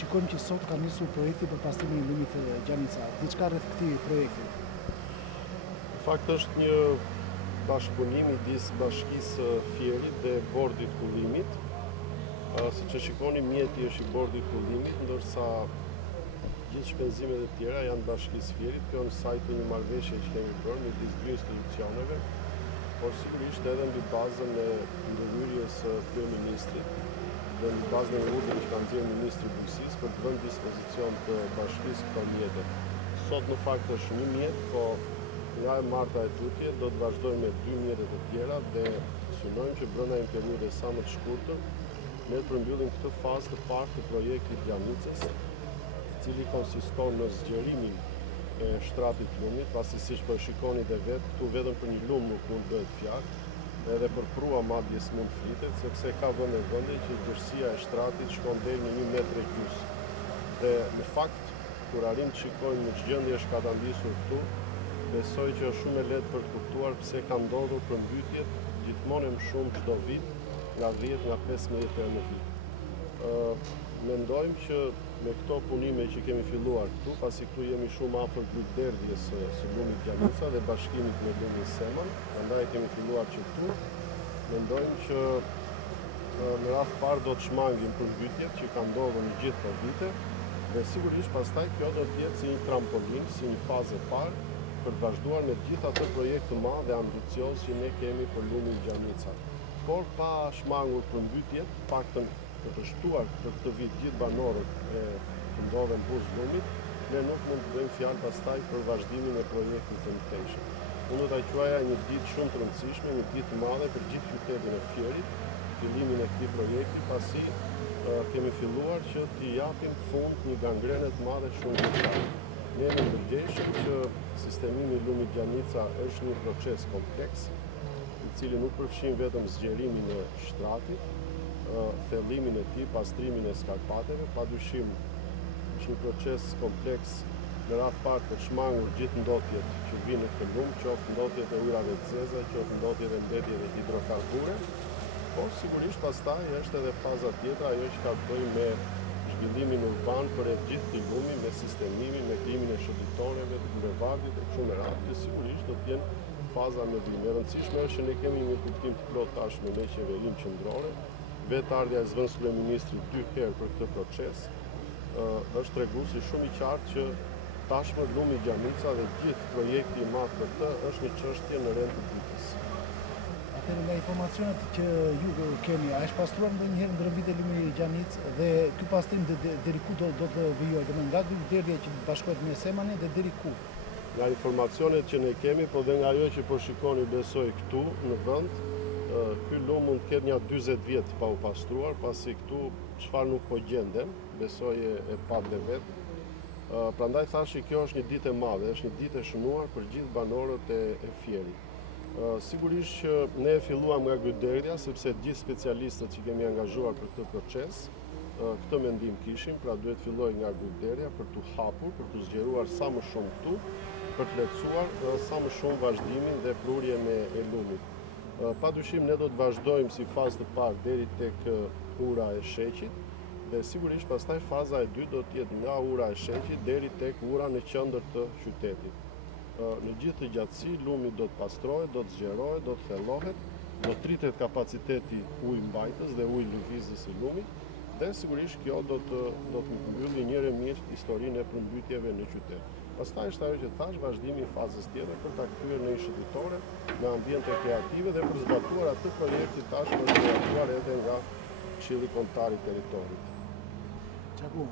shikojmë që sot ka nisur projekti për pastrimin e lumit Gjanica. Diçka rreth këtij projekti? Në fakt është një bashkëpunim midis Bashkisë Fierit dhe Bordit Kullimit. Siç e shikoni, mjeti është i Bordit Kullimit, ndërsa gjithë shpenzimet e tjera janë Bashkisë Fierit. Kjo në sajtë një marrëveshje që kemi bërë midis dy institucioneve, por sigurisht edhe mbi bazën e ndërhyrjes së kryeministrit dhe mbi bazën e urdhrit që ka nxjerrë ministri i Bujqësisë për të vënë dispozicion të bashkisë këto mjete. Sot në fakt është një mjet, po nga e marta e tutje do të vazhdojmë me dy mjete të tjera dhe synojmë që brenda një periudhe sa më të shkurtër ne të përmbyllim këtë fazë të parë të projektit Gjanicës, i cili konsiston në zgjerimin e shtratit lumit, pasi siç po shikoni dhe vetë, këtu vetëm për një lum nuk mund bëhet fjalë, edhe për prua madje s'mund flitet, sepse ka vende që gjerësia e shtratit shkon deri në 1,5 metra. Dhe në fakt, kur arrim të shikojmë në ç'gjendje është katandisur këtu, besoj që është shumë e lehtë për të kuptuar pse ka ndodhur përmbytjet gjithmonë më shumë çdo vit, nga 10 nga 15 herë në vit. Mendojmë që me këto punime që kemi filluar këtu, pasi këtu jemi shumë afër lutderdhjes së lumit Gjanica dhe bashkimit me lumin Seman, prandaj kemi filluar që këtu. Mendojmë që në radhë parë do të shmangim përmbytjet që kanë ndodhur në gjithë këto vite dhe sigurisht pastaj kjo do të jetë si një trampolin, si një fazë e parë për të vazhduar me gjithë ato projekte të mëdha dhe ambicioze që ne kemi për lumin Gjanica. Por pa shmangur përmbytjet, paktën për të shtuar për këtë vit gjithë banorët që ndodhen buz lumit, ne nuk mund të bëjmë fjalë pastaj për vazhdimin e projektit të mëtejshëm. Unë do ta quaja një ditë shumë të rëndësishme, një ditë të madhe për gjithë qytetin e Fierit, fillimin e këtij projekti, pasi kemi filluar që t'i japim fund një gangrene të madhe shumë të madhe. Ne jemi ndërgjegjshëm që sistemimi i lumit Gjanica është një proces kompleks, i cili nuk përfshin vetëm zgjerimin e shtratit, thellimin e tij, pastrimin e skarpateve, padyshim është një proces kompleks në radhë parë për të shmangur gjithë ndotjet që vinë në këtë lum, qoftë ndotjet e ujrave të zeza, qoftë ndotjet e mbetjeve hidrokarbure, por sigurisht pastaj është edhe faza tjetër, ajo që ka të bëjë me zhvillimin urban për e gjithë këtij lumi, me sistemimin, me krijimin e shërbëtorëve, të bulevardit e kështu me radhë, dhe sigurisht do të jenë faza me vijim. E rëndësishme është që ne kemi një kuptim të plotë tashmë me qeverinë qendrore. Vetë ardhja e zëvendës kryeministrit 2 herë për këtë proces është treguesi shumë i qartë që tashmë lumi Gjanica dhe gjithë projekti i madh për të është një çështje në rend të ditës. Atëherë nga informacionet që ju keni, a është pastruar ndonjëherë ndërmjet e lumit Gjanicë dhe ky pastrim deri ku do të vijojë, domethënë nga lutderdhja që bashkohet me Semanin dhe deri ku? Nga informacionet që ne kemi, po dhe nga ajo që po shikoni besoj këtu në vend, ky lum mund të ketë një 40 vjet pa u pastruar, pasi këtu çfarë nuk po gjendem, besoj e pat dhe vetë. Prandaj thashë kjo është një ditë e madhe, është një ditë e shënuar për gjithë banorët e Fierit. Sigurisht që ne filluam nga lutderdhja, sepse gjithë specialistët që kemi angazhuar për këtë proces, këtë mendim kishin, pra duhet filloj nga lutderdhja për t'u hapur, për t'u zgjeruar sa më shumë këtu, për të lehtësuar sa më shumë vazhdimin dhe prurjen e lumit. Padyshim ne do të vazhdojmë si fazë të parë deri tek ura e sheqit dhe sigurisht pastaj faza e dytë do të jetë nga ura e sheqit deri tek ura në qendër të qytetit. Në gjithë të gjatësi lumi do të pastrohet, do të zgjerohet, do të thellohet, do të rritet kapaciteti ujëmbajtës dhe ujëlëvizjes së lumit dhe sigurisht kjo do të mbylli një herë mirë historinë e përmbytjeve në qytet. Pastaj është ajo që thash, vazhdimi i fazës tjetër për ta kthyer në shërbëtore, në ambiente kreative dhe për zbatuar atë projekti tashmë të zbatuar edhe nga Këshilli Kombëtar i Territorit. Çaku,